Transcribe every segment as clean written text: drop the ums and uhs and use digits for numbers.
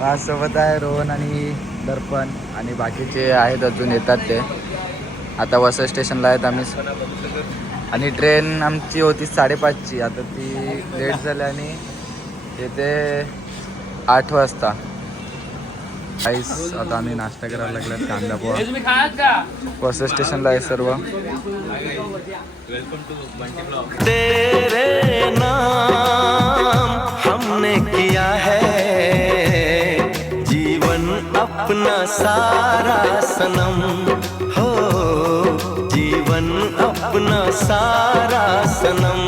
माझ्यासोबत आहे रोहन आणि दर्पण आणि बाकीचे आहेत अजून येतात ते. आता वसई स्टेशनला आहेत आम्ही आणि ट्रेन आमची होती 5:30ची. आता ती लेट झाली आणि येते 8 वाजता. काहीच आता आम्ही नाश्ता करायला लागलात कांदा पोहा. वसई स्टेशनला आहे सर्व. तेरे नाम हमने किया है जीवन अपना सारा सनम हो जीवन अपना सारा सनम.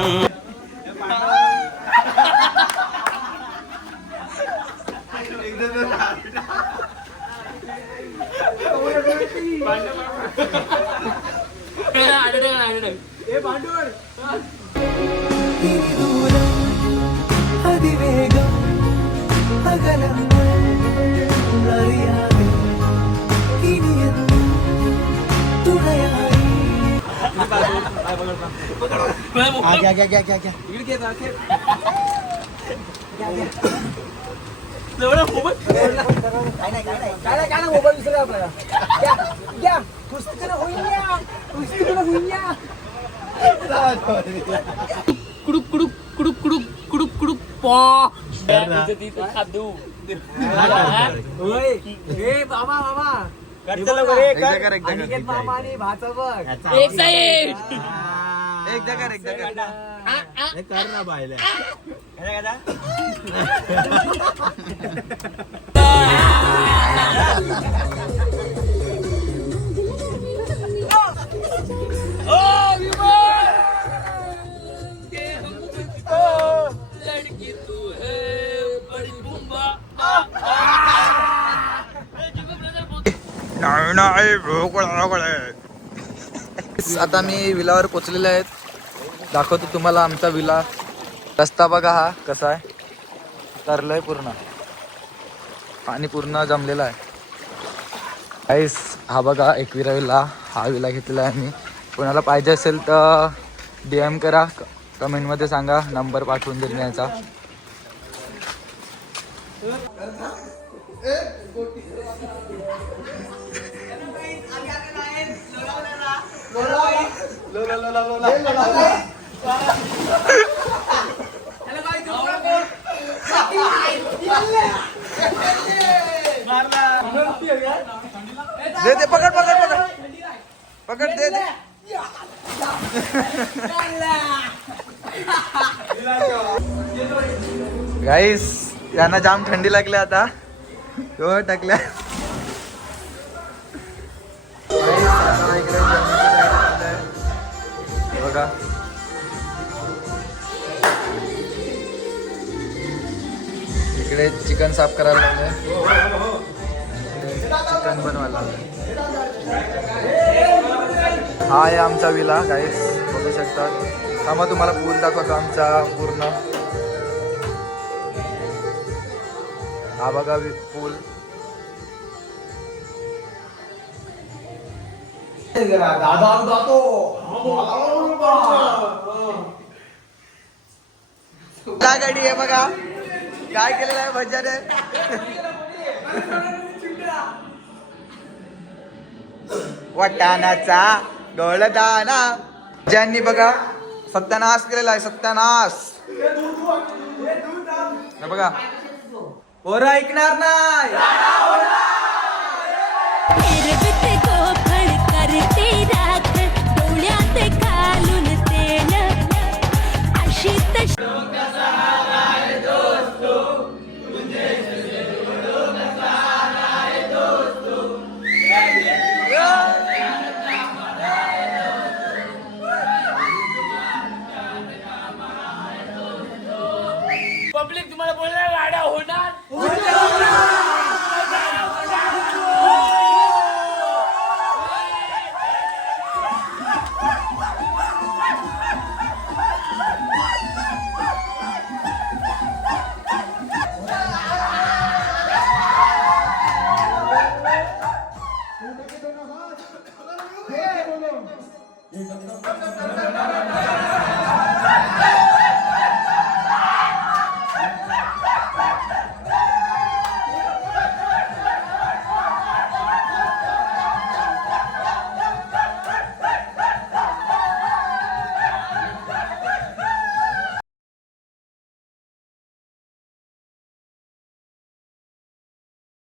कुडुक कुडुक कुडुक कुडुक कुडुक कुडुक पॉ खादू बाबा बाबा मामा आणि भाचा बघ एक साईड एकदा कर ना बायला. आता मी विलावर पोचलेले आहेत. दाखवतो तुम्हाला आमचा विला. रस्ता बघा हा कसा आहे. तरलंय पूर्ण. पाणी पूर्ण जमलेलं आहे. गाईस हा बघा एकविरा विला. हा विला घेतलेला आहे मी. कोणाला पाहिजे असेल तर DM करा. कमेंटमध्ये सांगा. नंबर पाठवून देईल याचा. दे दे पकड पकड पकड पकड दे दे. गाईस यांना जाम थंडी लागली आता. हो टाकल्या. बघा इकडे चिकन साफ करायला लागलं. चिकन बनवायला लागलं. हा आहे आमचा विला गाईस बघू शकतात. थांबा तुम्हाला पूल दाखवतो आमचा पूर्ण. हा बघा पूल. काय गाडी आहे बघा. काय केलेलं आहे भज्याने. वाटाणाचा डोळदाना. ज्यांनी बघा सत्यानाश केलेला आहे. सत्यानाश बघा. पोरं ऐकणार नाही.